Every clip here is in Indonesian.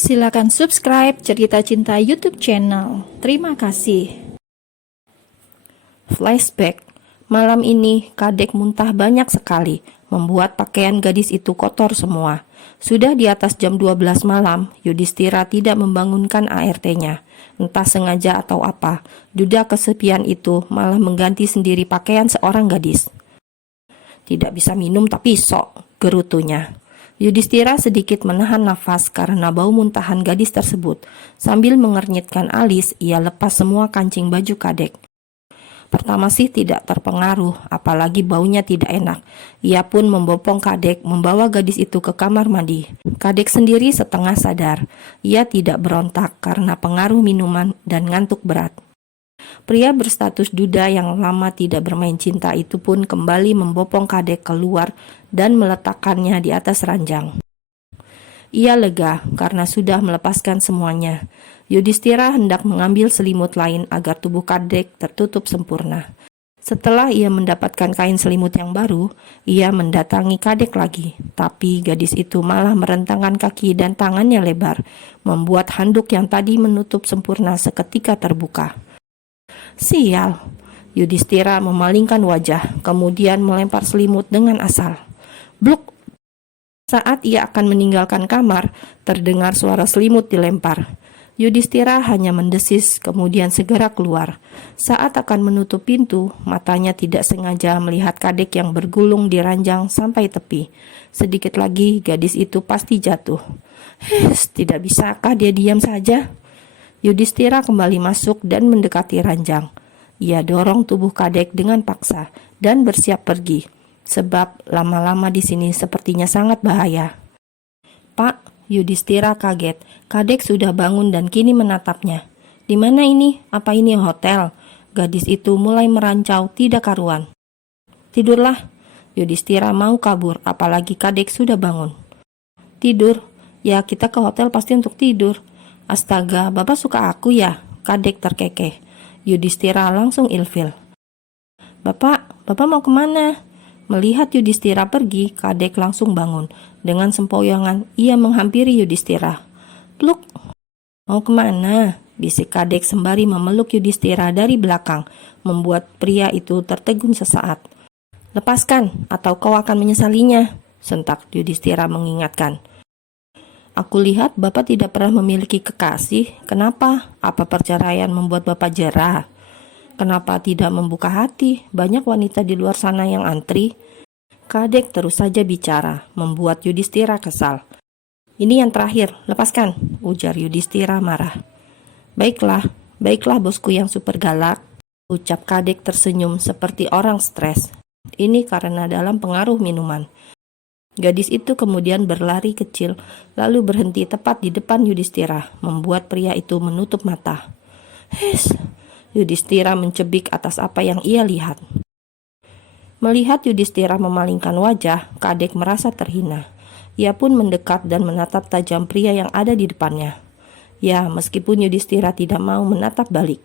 Silakan subscribe Cerita Cinta YouTube channel. Terima kasih. Flashback. Malam ini Kadek muntah banyak sekali, membuat pakaian gadis itu kotor semua. Sudah di atas jam 12 malam, Yudhistira tidak membangunkan ART-nya. Entah sengaja atau apa, duda kesepian itu malah mengganti sendiri pakaian seorang gadis. Tidak bisa minum tapi sok, gerutunya. Yudhistira sedikit menahan nafas karena bau muntahan gadis tersebut. Sambil mengernyitkan alis, ia lepas semua kancing baju Kadek. Pertama sih tidak terpengaruh, apalagi baunya tidak enak. Ia pun membopong Kadek, membawa gadis itu ke kamar mandi. Kadek sendiri setengah sadar. Ia tidak berontak karena pengaruh minuman dan ngantuk berat. Pria berstatus duda yang lama tidak bermain cinta itu pun kembali membopong Kadek keluar dan meletakkannya di atas ranjang. Ia lega karena sudah melepaskan semuanya. Yudhistira hendak mengambil selimut lain agar tubuh Kadek tertutup sempurna. Setelah ia mendapatkan kain selimut yang baru, ia mendatangi Kadek lagi. Tapi gadis itu malah merentangkan kaki dan tangannya lebar, membuat handuk yang tadi menutup sempurna seketika terbuka. Sial, Yudhistira memalingkan wajah, kemudian melempar selimut dengan asal. Bluk! Saat ia akan meninggalkan kamar, terdengar suara selimut dilempar. Yudhistira hanya mendesis, kemudian segera keluar. Saat akan menutup pintu, matanya tidak sengaja melihat Kadek yang bergulung di ranjang sampai tepi. Sedikit lagi, gadis itu pasti jatuh. Tidak bisakah dia diam saja? Yudhistira kembali masuk dan mendekati ranjang. Ia dorong tubuh Kadek dengan paksa dan bersiap pergi, sebab lama-lama di sini sepertinya sangat bahaya. Pak, Yudhistira kaget. Kadek sudah bangun dan kini menatapnya. Di mana ini? Apa ini hotel? Gadis itu mulai merancau tidak karuan. Tidurlah. Yudhistira mau kabur, apalagi Kadek sudah bangun. Tidur? Ya, kita ke hotel pasti untuk tidur. Astaga, Bapak suka aku ya? Kadek terkekeh. Yudhistira langsung ilfil. Bapak mau kemana? Melihat Yudhistira pergi, Kadek langsung bangun. Dengan sempoyongan, ia menghampiri Yudhistira. Pluk! Mau kemana? Bisik Kadek sembari memeluk Yudhistira dari belakang, membuat pria itu tertegun sesaat. Lepaskan, atau kau akan menyesalinya, sentak Yudhistira mengingatkan. Aku lihat Bapak tidak pernah memiliki kekasih. Kenapa? Apa perceraian membuat Bapak jera? Kenapa tidak membuka hati? Banyak wanita di luar sana yang antri. Kadek terus saja bicara, membuat Yudhistira kesal. Ini yang terakhir, lepaskan, ujar Yudhistira marah. Baiklah bosku yang super galak, ucap Kadek tersenyum seperti orang stres. Ini karena dalam pengaruh minuman. Gadis itu kemudian berlari kecil, lalu berhenti tepat di depan Yudhistira, membuat pria itu menutup mata. Yudhistira mencebik atas apa yang ia lihat. Melihat Yudhistira memalingkan wajah, Kadek merasa terhina. Ia pun mendekat dan menatap tajam pria yang ada di depannya. Ya, meskipun Yudhistira tidak mau menatap balik.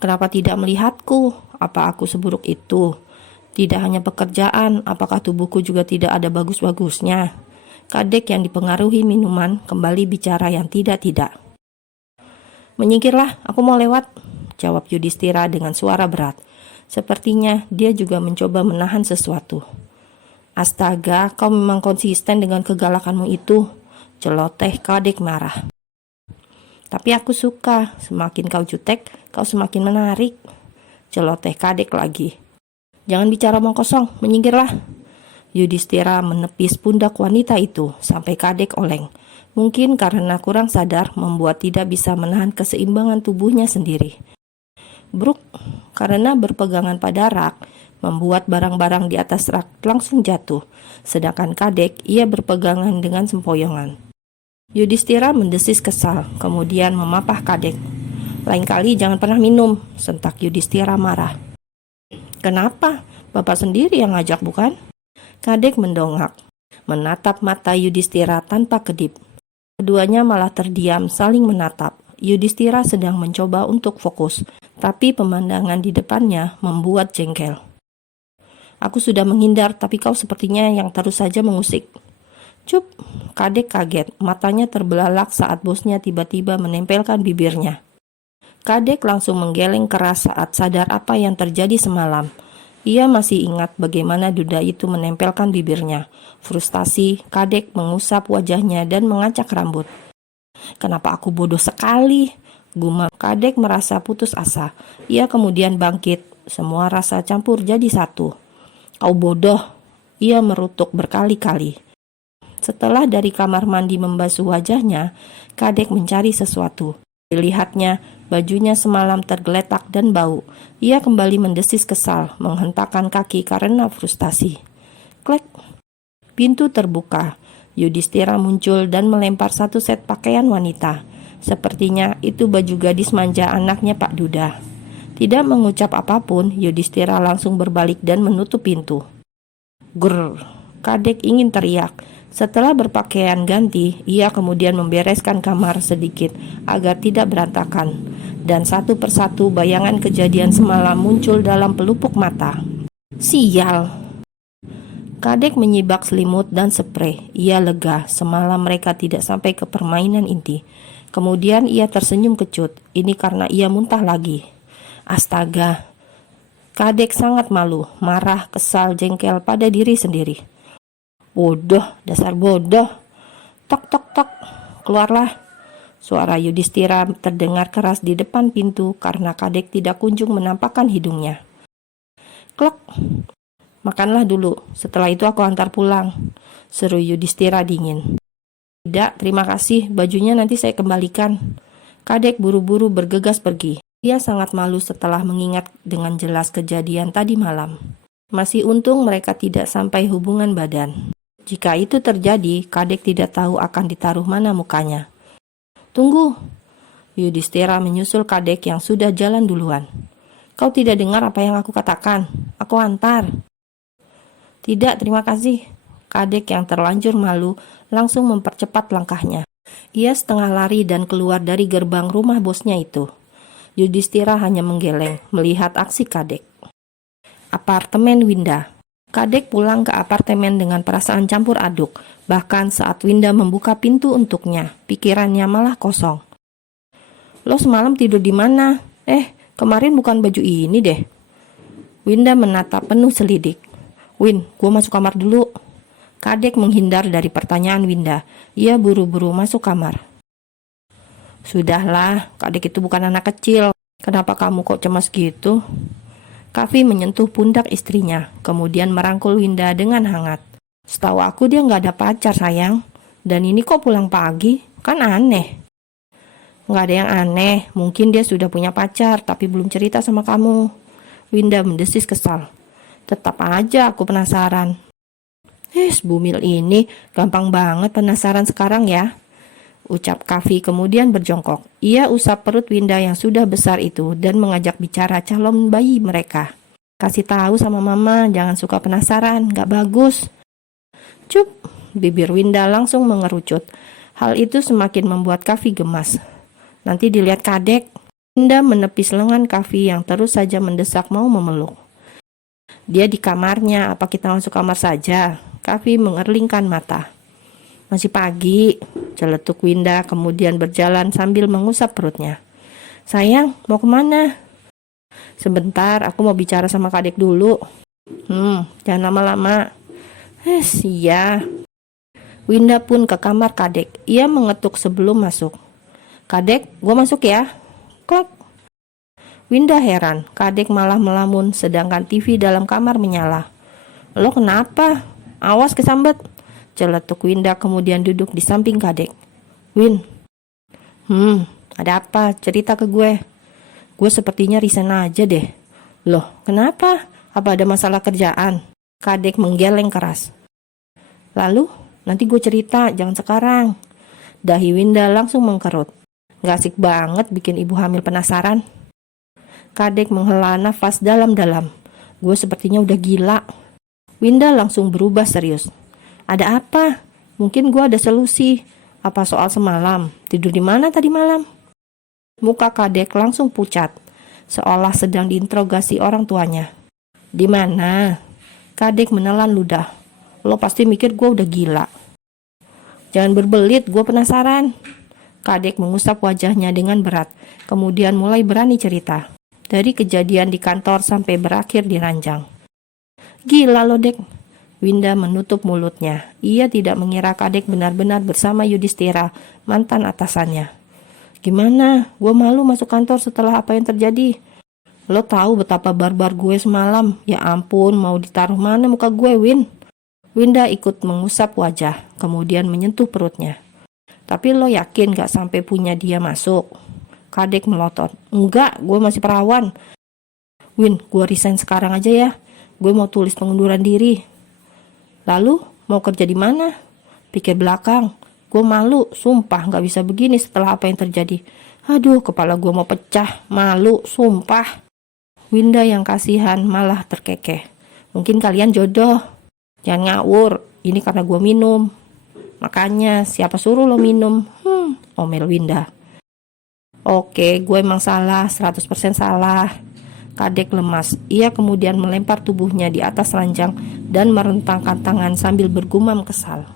Kenapa tidak melihatku? Apa aku seburuk itu? Tidak hanya pekerjaan, apakah tubuhku juga tidak ada bagus-bagusnya? Kadek yang dipengaruhi minuman kembali bicara yang tidak-tidak. Menyingkirlah, aku mau lewat, jawab Yudhistira dengan suara berat. Sepertinya dia juga mencoba menahan sesuatu. Astaga, kau memang konsisten dengan kegalakanmu itu, celoteh Kadek marah. Tapi aku suka, semakin kau jutek, kau semakin menarik, celoteh Kadek lagi. Jangan bicara omong kosong, menyingkirlah. Yudhistira menepis pundak wanita itu sampai Kadek oleng. Mungkin karena kurang sadar membuat tidak bisa menahan keseimbangan tubuhnya sendiri. Bruk, karena berpegangan pada rak, membuat barang-barang di atas rak langsung jatuh. Sedangkan Kadek, ia berpegangan dengan sempoyongan. Yudhistira mendesis kesal, kemudian memapah Kadek. Lain kali jangan pernah minum, sentak Yudhistira marah. Kenapa? Bapak sendiri yang ngajak bukan? Kadek mendongak, menatap mata Yudhistira tanpa kedip. Keduanya malah terdiam saling menatap. Yudhistira sedang mencoba untuk fokus, tapi pemandangan di depannya membuat jengkel. Aku sudah menghindar, tapi kau sepertinya yang terus saja mengusik. Cup, Kadek kaget, matanya terbelalak saat bosnya tiba-tiba menempelkan bibirnya. Kadek langsung menggeleng keras saat sadar apa yang terjadi semalam. Ia masih ingat bagaimana duda itu menempelkan bibirnya. Frustasi, Kadek mengusap wajahnya dan mengacak rambut. Kenapa aku bodoh sekali? Gumam. Kadek merasa putus asa. Ia kemudian bangkit. Semua rasa campur jadi satu. Kau bodoh. Ia merutuk berkali-kali. Setelah dari kamar mandi membasuh wajahnya, Kadek mencari sesuatu. Dilihatnya, bajunya semalam tergeletak dan bau. Ia kembali mendesis kesal, menghentakkan kaki karena frustasi. Klek. Pintu terbuka. Yudhistira muncul dan melempar satu set pakaian wanita. Sepertinya itu baju gadis manja anaknya Pak Duda. Tidak mengucap apapun, Yudhistira langsung berbalik dan menutup pintu. Grrr, Kadek ingin teriak. Setelah berpakaian ganti, ia kemudian membereskan kamar sedikit agar tidak berantakan. Dan satu persatu bayangan kejadian semalam muncul dalam pelupuk mata. Sial! Kadek menyibak selimut dan spray. Ia lega, semalam mereka tidak sampai ke permainan inti. Kemudian ia tersenyum kecut. Ini karena ia muntah lagi. Astaga! Kadek sangat malu, marah, kesal, jengkel pada diri sendiri. Bodoh, dasar bodoh. Tok tok tok, keluarlah. Suara Yudhistira terdengar keras di depan pintu karena Kadek tidak kunjung menampakkan hidungnya. Klok. Makanlah dulu, setelah itu aku antar pulang, seru Yudhistira dingin. Tidak, terima kasih, bajunya nanti saya kembalikan. Kadek buru-buru bergegas pergi. Ia sangat malu setelah mengingat dengan jelas kejadian tadi malam. Masih untung mereka tidak sampai hubungan badan. Jika itu terjadi, Kadek tidak tahu akan ditaruh mana mukanya. Tunggu, Yudhistira menyusul Kadek yang sudah jalan duluan. Kau tidak dengar apa yang aku katakan? Aku antar. Tidak, terima kasih. Kadek yang terlanjur malu langsung mempercepat langkahnya. Ia setengah lari dan keluar dari gerbang rumah bosnya itu. Yudhistira hanya menggeleng melihat aksi Kadek. Apartemen Winda. Kadek pulang ke apartemen dengan perasaan campur aduk. Bahkan saat Winda membuka pintu untuknya, pikirannya malah kosong. Lo semalam tidur di mana? Kemarin bukan baju ini deh. Winda menatap penuh selidik. Win, gue masuk kamar dulu. Kadek menghindar dari pertanyaan Winda. Ia buru-buru masuk kamar. Sudahlah, Kadek itu bukan anak kecil. Kenapa kamu kok cemas gitu? Kavi menyentuh pundak istrinya, kemudian merangkul Winda dengan hangat. Setahu aku dia nggak ada pacar, sayang. Dan ini kok pulang pagi? Kan aneh. Nggak ada yang aneh, mungkin dia sudah punya pacar tapi belum cerita sama kamu. Winda mendesis kesal. Tetap aja aku penasaran. Bumil ini gampang banget penasaran sekarang ya, ucap Kavi kemudian berjongkok. Ia usap perut Winda yang sudah besar itu dan mengajak bicara calon bayi mereka. Kasih tahu sama mama, jangan suka penasaran, gak bagus. Cup, bibir Winda langsung mengerucut. Hal itu semakin membuat Kavi gemas. Nanti dilihat Kadek. Winda menepis lengan Kavi yang terus saja mendesak mau memeluk. Dia di kamarnya, apa kita masuk kamar saja? Kavi mengerlingkan mata. Masih pagi, celetuk Winda kemudian berjalan sambil mengusap perutnya. Sayang, mau kemana? Sebentar, aku mau bicara sama Kadek dulu. Jangan lama-lama. Iya. Winda pun ke kamar Kadek. Ia mengetuk sebelum masuk. Kadek, gue masuk ya. Klak. Winda heran, Kadek malah melamun sedangkan TV dalam kamar menyala. Lo kenapa? Awas kesambet, celetuk Winda kemudian duduk di samping Kadek. Win, ada apa? Cerita ke gue. Gue sepertinya resign aja deh. Loh, kenapa? Apa ada masalah kerjaan? Kadek menggeleng keras. Lalu, nanti gue cerita, jangan sekarang. Dahi Winda langsung mengkerut. Gak asik banget bikin ibu hamil penasaran. Kadek menghela nafas dalam-dalam. Gue sepertinya udah gila. Winda langsung berubah serius. Ada apa? Mungkin gue ada solusi. Apa soal semalam? Tidur di mana tadi malam? Muka Kadek langsung pucat, seolah sedang diinterogasi orang tuanya. Di mana? Kadek menelan ludah. Lo pasti mikir gue udah gila. Jangan berbelit, gue penasaran. Kadek mengusap wajahnya dengan berat, kemudian mulai berani cerita. Dari kejadian di kantor sampai berakhir di ranjang. Gila lo, Dek. Winda menutup mulutnya. Ia tidak mengira Kadek benar-benar bersama Yudhistira, mantan atasannya. Gimana? Gue malu masuk kantor setelah apa yang terjadi. Lo tahu betapa barbar gue semalam. Ya ampun, mau ditaruh mana muka gue, Win? Winda ikut mengusap wajah, kemudian menyentuh perutnya. Tapi lo yakin gak sampai punya dia masuk? Kadek melotot. Enggak, gue masih perawan. Win, gue resign sekarang aja ya. Gue mau tulis pengunduran diri. Lalu, mau kerja di mana? Pikir belakang. Gue malu, sumpah gak bisa begini setelah apa yang terjadi. Aduh, kepala gue mau pecah. Malu, sumpah. Winda yang kasihan malah terkekeh. Mungkin kalian jodoh. Jangan ngawur, ini karena gue minum. Makanya siapa suruh lo minum? Omel Winda. Oke, gue emang salah, 100% salah. Kadek lemas. Ia kemudian melempar tubuhnya di atas ranjang dan merentangkan tangan sambil bergumam kesal.